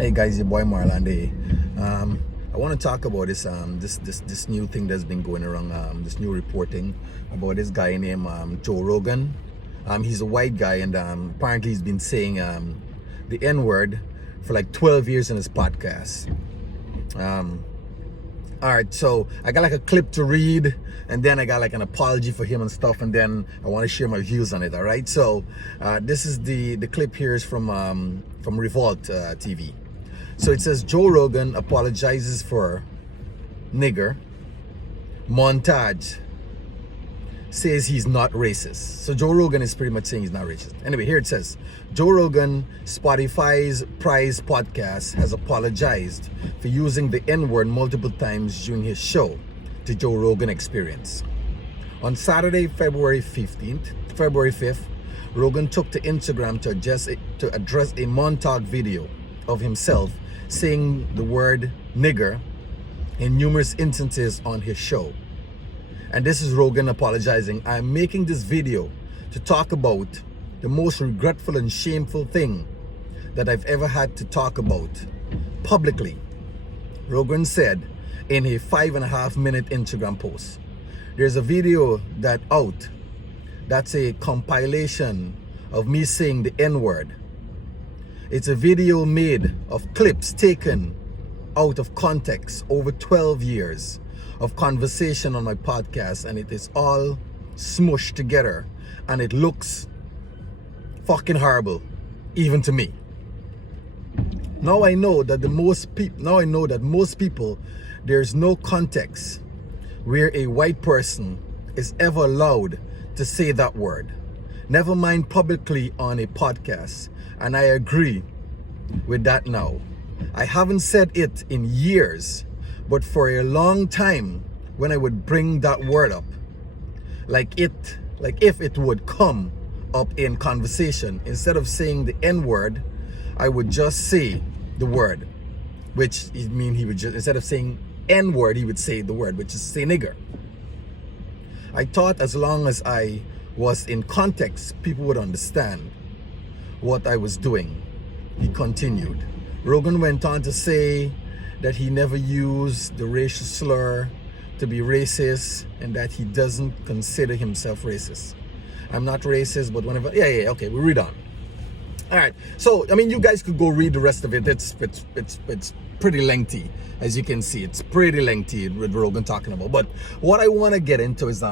Hey guys, your boy Marlon Day. I want to talk about this new thing that's been going around. This new reporting about this guy named Joe Rogan. He's a white guy, and apparently he's been saying the N-word for like 12 years in his podcast. All right, so I got like a clip to read, and then I got like an apology for him and stuff, and then I want to share my views on it. All right, so this is the clip here is from Revolt TV. So it says Joe Rogan apologizes for nigger. Montage says he's not racist. So Joe Rogan is pretty much saying he's not racist. Anyway, here it says Joe Rogan, Spotify's prize podcast, has apologized for using the N-word multiple times during his show, The Joe Rogan Experience. On Saturday, February 5th, Rogan took to Instagram to address a montage video of himself saying the word nigger in numerous instances on his show. And this is Rogan apologizing. I'm making this video to talk about the most regretful and shameful thing that I've ever had to talk about publicly, Rogan said in a 5.5-minute Instagram post. There's a video that's a compilation of me saying the N-word. It's a video made of clips taken out of context over 12 years of conversation on my podcast, and it is all smushed together, and it looks fucking horrible, even to me. Now I know that most people, there's no context where a white person is ever allowed to say that word, never mind publicly on a podcast. And I agree with that now. I haven't said it in years, but for a long time, when I would bring that word up, like if it would come up in conversation, instead of saying the N-word, I would just say the word, which he would just, instead of saying N-word, he would say the word, which is say nigger. I thought as long as I was in context, people would understand what I was doing. He continued. Rogan went on to say that he never used the racial slur to be racist, and that he doesn't consider himself racist. I'm not racist, but whenever okay, we'll read on. All right, so I mean, you guys could go read the rest of it. It's pretty lengthy, as you can see. It's pretty lengthy with Rogan talking about. But what I want to get into is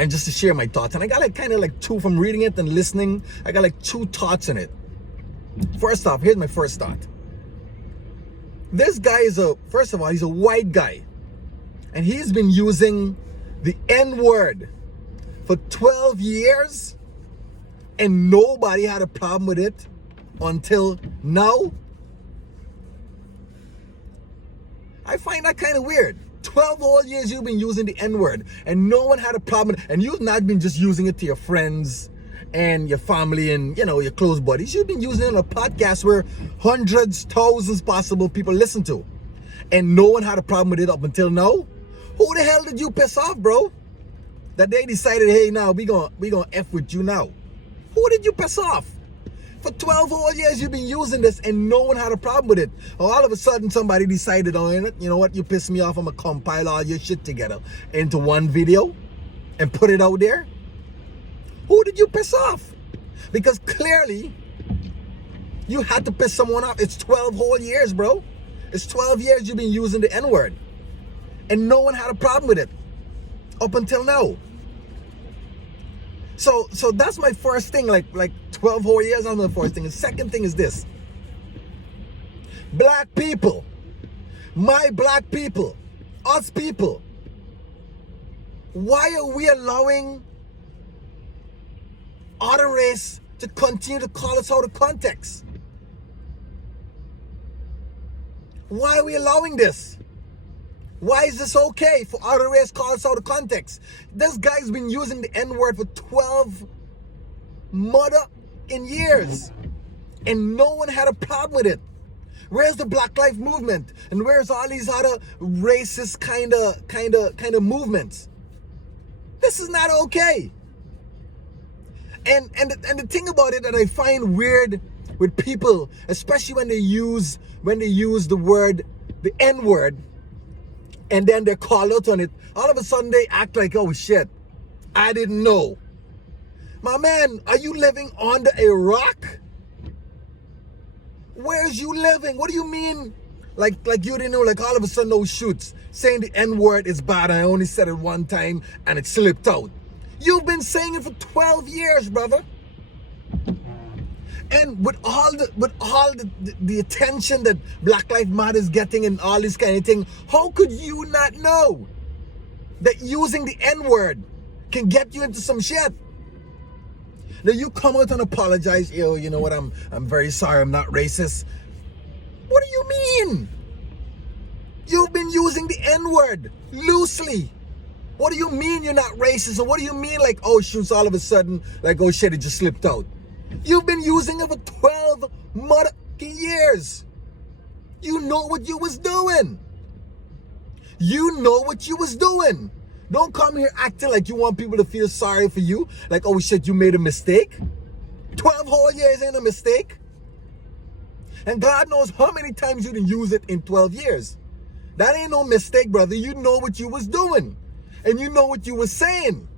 and just to share my thoughts, and I got like kind of like two from reading it and listening. I got like two thoughts in it. First off, here's my first thought. This guy is first of all, he's a white guy, and he's been using the N-word for 12 years, and nobody had a problem with it until now. I find that kind of weird. 12 whole years you've been using the N-word, and no one had a problem, and you've not been just using it to your friends and your family and your close buddies. You've been using it on a podcast where hundreds, thousands possible people listen to, and no one had a problem with it up until now. Who the hell did you piss off, bro? That they decided, hey, now we gonna F with you now. Who did you piss off? For 12 whole years you've been using this, and no one had a problem with it. All of a sudden somebody decided, oh, you know what, you pissed me off, I'm gonna compile all your shit together into one video and put it out there. Who did you piss off? Because clearly you had to piss someone off. It's 12 whole years, bro. It's 12 years you've been using the N-word, and no one had a problem with it up until now. So that's my first thing, like 12 whole years on the first thing. The second thing is this. Black people, my black people, us people, why are we allowing other race to continue to call us out of context? Why are we allowing this? Why is this okay for other race to call us out of context? This guy's been using the N-word for 12 years, and no one had a problem with it. Where's the Black Lives Movement? And where's all these other racist kind of movements? This is not okay. And the thing about it that I find weird with people, especially when they use the word, the N-word, and then they're called out on it. All of a sudden they act like, oh shit, I didn't know. My man, are you living under a rock? Where's you living? What do you mean? Like you didn't know, like all of a sudden those shoots saying the N-word is bad and I only said it one time and it slipped out. You've been saying it for 12 years, brother. And with all the attention that Black Lives Matter is getting and all this kind of thing, how could you not know that using the N-word can get you into some shit? Now you come out and apologize, yo, you know what, I'm very sorry, I'm not racist. What do you mean? You've been using the N-word loosely. What do you mean you're not racist? And what do you mean like, oh shoots, all of a sudden, like, oh shit, it just slipped out? You've been using it for 12 motherfucking years. You know what you was doing. You know what you was doing. Don't come here acting like you want people to feel sorry for you. Like, oh shit, you made a mistake. 12 whole years ain't a mistake. And God knows how many times you didn't use it in 12 years. That ain't no mistake, brother. You know what you was doing. And you know what you was saying.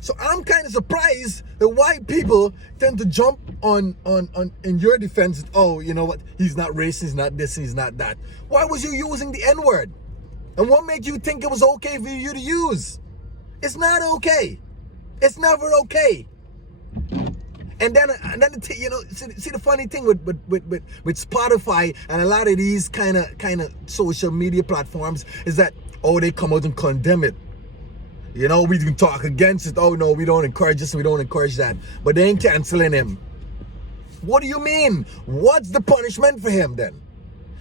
So I'm kind of surprised that white people tend to jump on in your defense. Oh, you know what? He's not racist, he's not this, he's not that. Why was you using the N-word? And what made you think it was okay for you to use? It's not okay. It's never okay. And then you know, see the funny thing with Spotify and a lot of these kind of social media platforms is that, oh, they come out and condemn it. You know, we can talk against it. Oh no, we don't encourage this, we don't encourage that. But they ain't canceling him. What do you mean? What's the punishment for him then?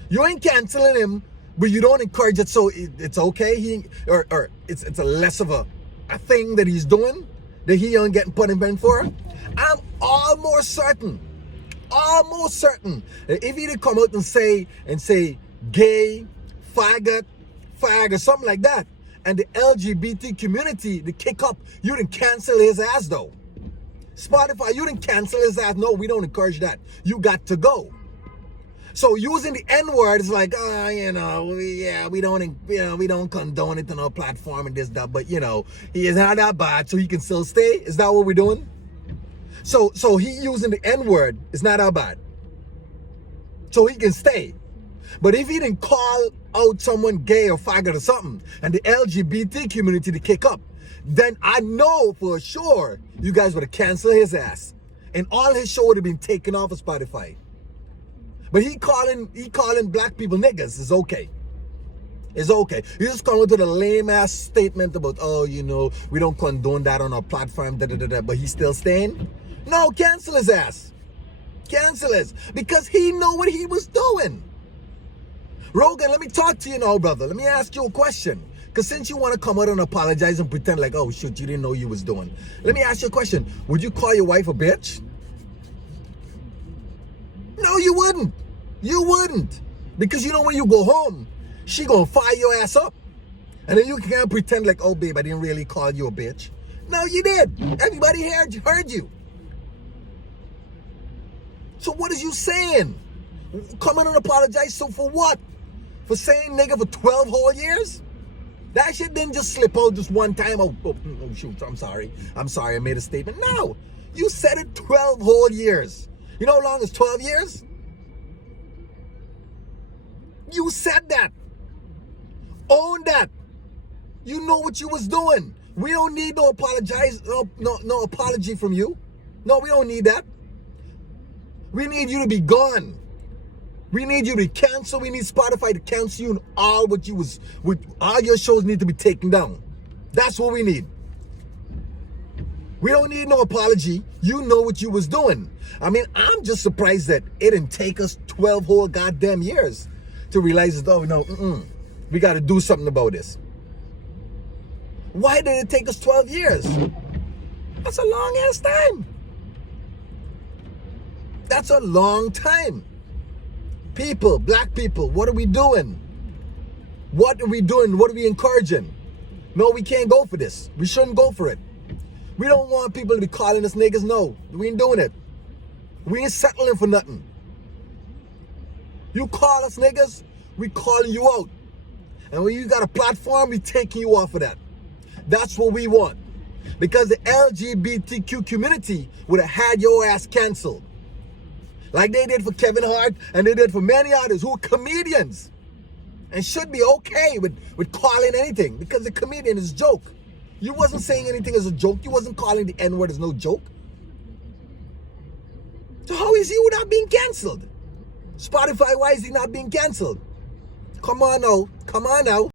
You ain't canceling him, but you don't encourage it, so it's okay. Or it's a less of a thing that he's doing that he ain't getting punishment for. I'm almost certain that if he did come out and say gay, faggot, fag, or something like that, and the LGBT community to kick up, you didn't cancel his ass though. Spotify, you didn't cancel his ass. No, we don't encourage that. You got to go. So using the N-word is like, you know, we don't condone it on our platform and this, that, but you know, he is not that bad, so he can still stay. Is that what we're doing? So he using the N-word is not that bad. So he can stay. But if he didn't call out someone gay or faggot or something, and the LGBT community to kick up, then I know for sure you guys would have canceled his ass. And all his show would have been taken off of Spotify. But he calling black people niggas is okay. It's okay. You just come with a lame ass statement about, oh, you know, we don't condone that on our platform, but he's still staying? No, cancel his ass. Cancel his. Because he know what he was doing. Rogan, let me talk to you now, brother. Let me ask you a question. Because since you want to come out and apologize and pretend like, oh, shoot, you didn't know you was doing. Let me ask you a question. Would you call your wife a bitch? No, you wouldn't. You wouldn't. Because you know when you go home, she gonna fire your ass up. And then you can't pretend like, oh, babe, I didn't really call you a bitch. No, you did. Everybody heard you. So what is you saying? Come in and apologize, so for what? For saying nigga for 12 whole years? That shit didn't just slip out just one time. Oh shoot, I'm sorry, I made a statement. No, you said it 12 whole years. You know how long is 12 years? You said that. Own that. You know what you was doing. We don't need no apology from you. No, we don't need that. We need you to be gone. We need you to cancel. We need Spotify to cancel you, and all all your shows need to be taken down. That's what we need. We don't need no apology. You know what you was doing. I mean, I'm just surprised that it didn't take us 12 whole goddamn years to realize that, oh no, we got to do something about this. Why did it take us 12 years? That's a long ass time. That's a long time. People, black people, what are we doing? What are we doing? What are we encouraging? No, we can't go for this. We shouldn't go for it. We don't want people to be calling us niggas. No, we ain't doing it. We ain't settling for nothing. You call us niggas, we calling you out. And when you got a platform, we taking you off of that. That's what we want. Because the LGBTQ community would have had your ass canceled. Like they did for Kevin Hart and they did for many others who are comedians. And should be okay with calling anything because the comedian is a joke. You wasn't saying anything as a joke. You wasn't calling the N-word as no joke. So how is he not being canceled? Spotify, why is he not being canceled? Come on now. Come on now.